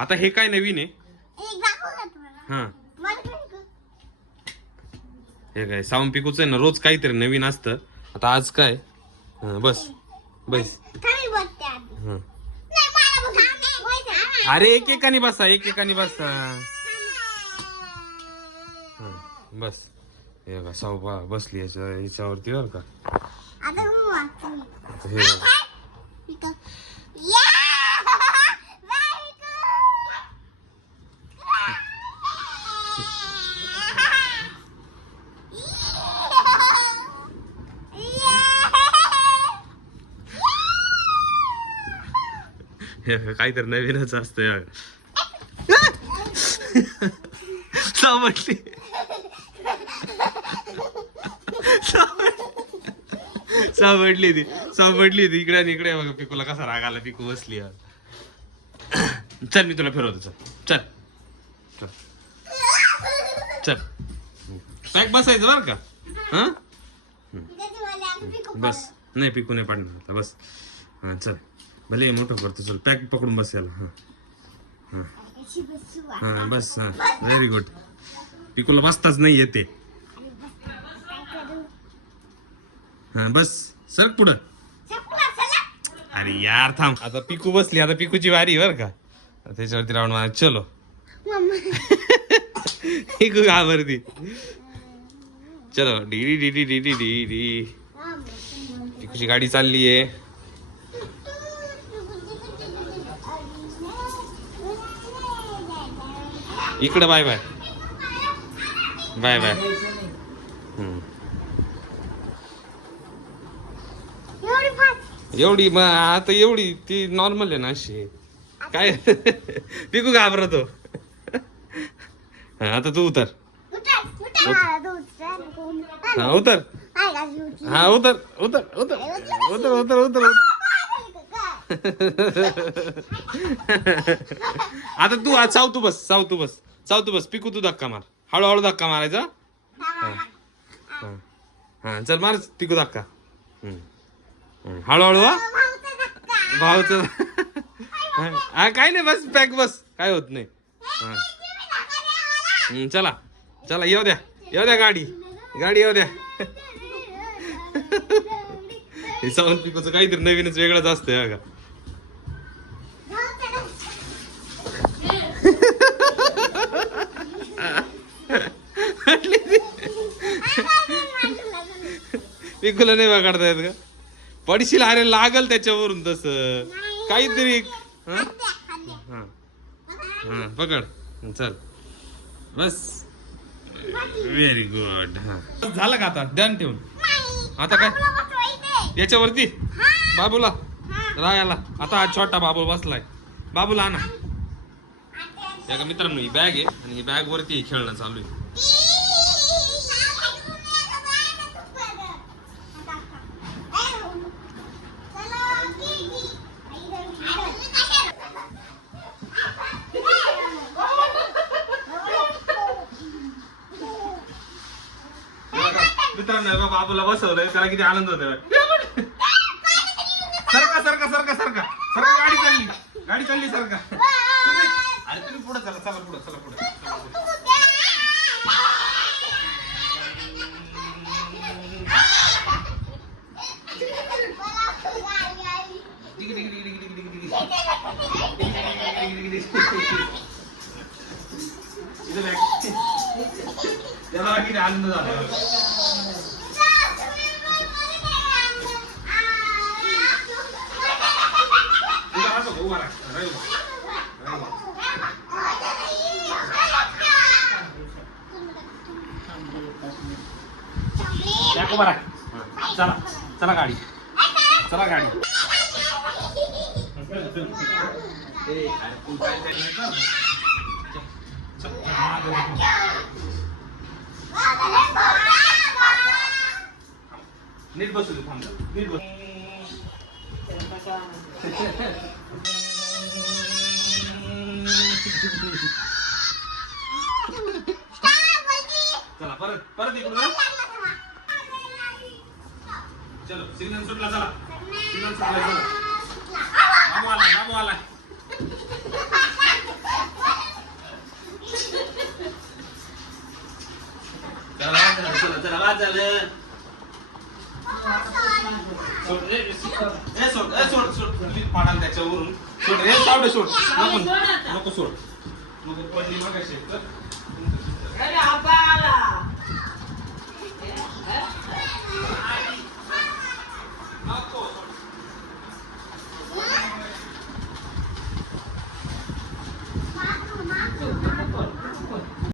आता हे काय नवीन आहे? हा हे. काय सावन पिकूच आहे ना रोज काहीतरी नवीन असतं. आता आज काय? बस बस. अरे अरे एकेकाने बसा एकेकाने बसा. बस. हे का साऊ बसली याच्या हिच्यावरती बर का. काहीतरी नवीनच असतं सावडली ती. सावडली ती. इकडे आणि इकडे. बघा पिकूला कसा राग आला पिकू बसली यार. चल मी तुला फिरवतो. चल. चल. चल. चल. पॅक बसायचं बरं का? हा? बस. नाही पिकू नाही पाडणार. बस. हा चल. भले मोठं करतो चल पॅक पकडून बस याला. हां. हां. हां बस हां. व्हेरी गुड पिकूला बसताच नाही येते. हां बस सर पुढं. अरे यार थांब. आता पिकू बसली आता पिकूची वारी बर का. त्याच्यावरती राऊंड मारा चलो. पिकू घाबरती. चलो डी डी डी डी डी डी डी. पिकूची गाडी चालली आहे इकडं बाय बाय. Bye bye. हम्म. एवढी मग आता एवढी ती नॉर्मल आहे ना अशी. काय? पिकू घाबरतो. हा, आता तू उतर. उतर, उतर. हा, तो उतर. हा उतर. हा उतर. उतर उतर उतर. उतर. आता तू आज साव तू बस साव तू बस. साव तू बस पिकू तू धक्का मार. हळूहळू धक्का मारायचा हा? हा. चल मार पिकू धक्का. हळूहळू हा? भाऊच हा काय नाही बस पॅक बस. काय होत नाही. हा. चला. चला येऊ द्या. येऊ द्या गाडी. गाडी येऊ द्या. हे सावंत पिकोचं काहीतरी नवीनच वेगळंच असतंय बघा. पिकूला नाही बघाडता येत का? पडशील अरे लागल त्याच्यावरून तस. काहीतरी हा? हा. पकड. चल. बस. व्हेरी गुड हा. झालं का आता? ध्यान ठेवून. आता काय? याच्यावरती? बाबूला? रायाला. आता हा छोटा बाबू बसलाय. बाबूला आणा. एका मित्रांनो ही बॅग आहे आणि ही बॅग वरती खेळणं चालू आहे. मित्रांनो हे बघा, बाबूला बसवलंय त्याला किती आनंद होतोय सरका सरका सरका सरका सरका गाडी चालली गाडी चालली सरका तुम्ही अरे तुम्ही पुढे चला चला पुढे चला पुढे त्याला किती आनंद झाला Dua lah, ada dua. Ada dua. ಯಾಕೋ ಬರ ಚಲ ಚಲ ಗಾಡಿ ಚಲ ಗಾಡಿ ನೀರು ಬಸ್ ನೀರು ಬಸ್ परत परत इकडून चलो सिग्नल सुटला चला. सिग्नल सुटला चला. बाबू आला बाबू आला. चला सोड रे ए सोड ए सोड सोड सोड. नको सोड मग पडली मग असे तर